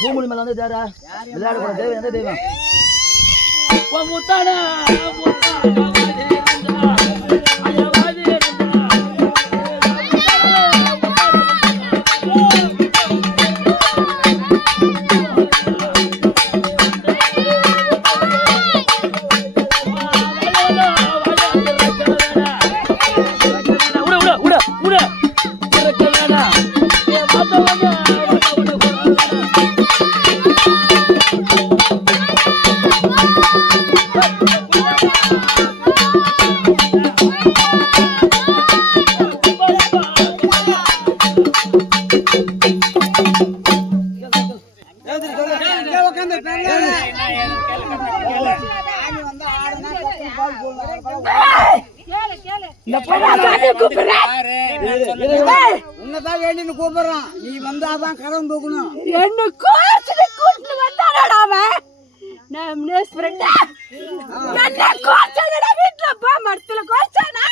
பூமுடி மேல வந்து விளையாட கூட தெய்வம் எந்த தெய்வம் உன்னதான் வேண்டின்னு கூப்பிடுறான். நீ வந்தாதான் கடன் தூக்கணும். என்ன கோச்சுட்டு கூட்டிட்டு வந்தானடா அவன். நான் நேஸ் ஃப்ரெண்ட். என்ன கோச்சடா வீட்ல பா மரத்துல கோச்சானா.